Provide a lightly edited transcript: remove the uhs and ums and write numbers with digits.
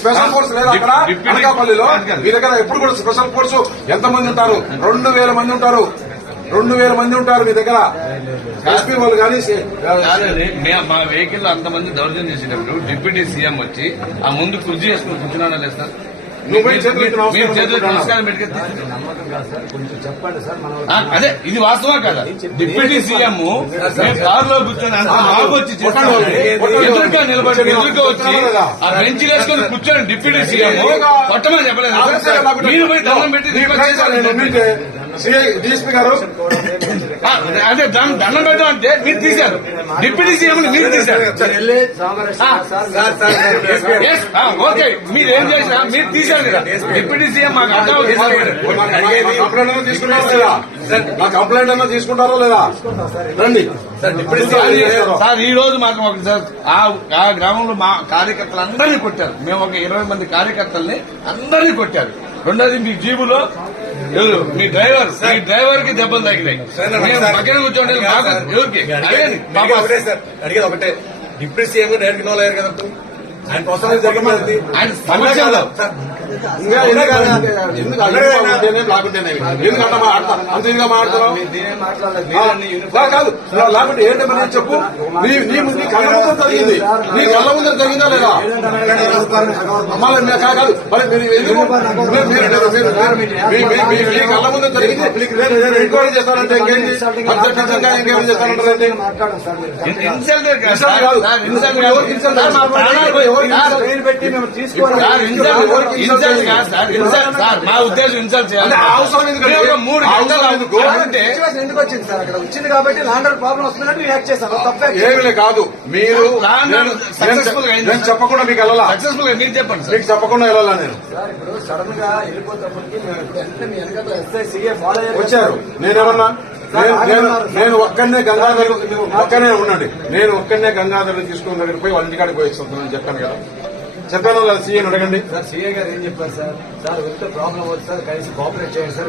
Special force లేదు అక్కడ అనకాపల్లిలో. మీ దగ్గర ఎప్పుడు కూడా స్పెషల్ ఫోర్స్ ఎంతమంది ఉంటారు? 2000 మంది ఉంటారు. 2000 మంది ఉంటారు మీ దగ్గర. ఎస్పీ వాళ్ళు కానీ మా వెహికల్ అంతమంది దౌర్జన్యం చేసేటప్పుడు డిప్యూటీ సీఎం వచ్చి ఆ ముందు కుర్చీ చేసుకుని కూర్చున్నాడా లేదు సార్? నమస్కారం పెట్టుకెత్తి అదే ఇది వాస్తవం కదా? డిప్యూటీ సీఎం కారులో కూర్చొని అంత మాకు వచ్చి ఎదురుగా నిలబడి ఎదురుగా వచ్చి ఆ బెంచ్ వేసుకొని కూర్చొని డిప్యూటీ సీఎం కొట్టమని చెప్పలేదు. మీరు పోయి దండం పెట్టి డీఎస్పీ గారు అదే దండం పెట్టడం అంటే మీరు తీశారు. డిప్యూటీ సీఎం మీరు తీశారు. ఓకే మీరు ఏం చేసినా మీరు తీశారు కదా. డిప్యూటీ సీఎం మాకు అర్థం కంప్లైంట్ తీసుకుంటారా లేదా? నా కంప్లైంట్ అన్నా తీసుకుంటారో లేదా? రండి సార్. ఈ రోజు మాకు ఒక సార్ ఆ గ్రామంలో మా కార్యకర్తలందరినీ కొట్టారు. మేము ఒక 20 మంది కార్యకర్తల్ని అందరినీ కొట్టారు. రెండోది మీ జీబులో మీ డ్రైవర్ కి దెబ్బలు తగినాయి. పక్కన కూర్చోండి ఎవరికి అడిగేది ఒకటే, డిప్యూటీ సీఎం డైరెక్ట్ ఇన్వాల్వ్ అయ్యారు కదా. ఆయన కోసం జరిగింది. ఆయన సమస్యలు అంత ఇదిగా మాట్లాడుతున్నావు కాదు. లేకుంటే ఏంటని చెప్పు. నీ కళ్ళ ముందు జరిగింది. నీ కళ్ళ ముందు జరిగిందా లేదా? మళ్ళీ కాదు మరి మీరు మీ కళ్ళ ముందు జరిగింది. ఎంక్వైరీ చేస్తారంటే ఇంకేంటి? ఎంక్వైరీ చేస్తారంటారంటే మా ఉద్దేశం ఇన్సల్ట్ చేయాలి. అవసరం ఎందుకు వచ్చింది సార్? అక్కడ వచ్చింది కాబట్టి ల్యాండ్ ప్రాబ్లం వస్తుందంటే రియాక్ట్ చేశాను. తప్పే ఏమిలే కాదు. మీరు నేను చెప్పకుండా మీకు వెళ్ళాలా? సక్సెస్ఫుల్ గా మీరు చెప్పండి. మీకు చెప్పకుండా వెళ్ళాలా? నేను సార్ ఇప్పుడు సడన్ గా వెళ్ళిపోతానికి మీ వెనకాల ఎస్ఐ సీఏ ఫాలో అయ్యారు. వచ్చారు. నేనేమన్నా నేను ఒక్కనే గంగాధర్ ఒక్కనే ఉండండి. నేను ఒక్కనే గంగాధర్ తీసుకున్న దగ్గర పోయి వాళ్ళ ఇంటికాడికి పోయి వస్తున్నాను చెప్పాను కదా. చెప్పాను సీఏని అడగండి. సార్ సీఏ గారు ఏం చెప్పారు సార్? సార్ వెళ్తే ప్రాబ్లం అవుతుంది సార్, కలిసి కోఆపరేట్ చేయండి సార్.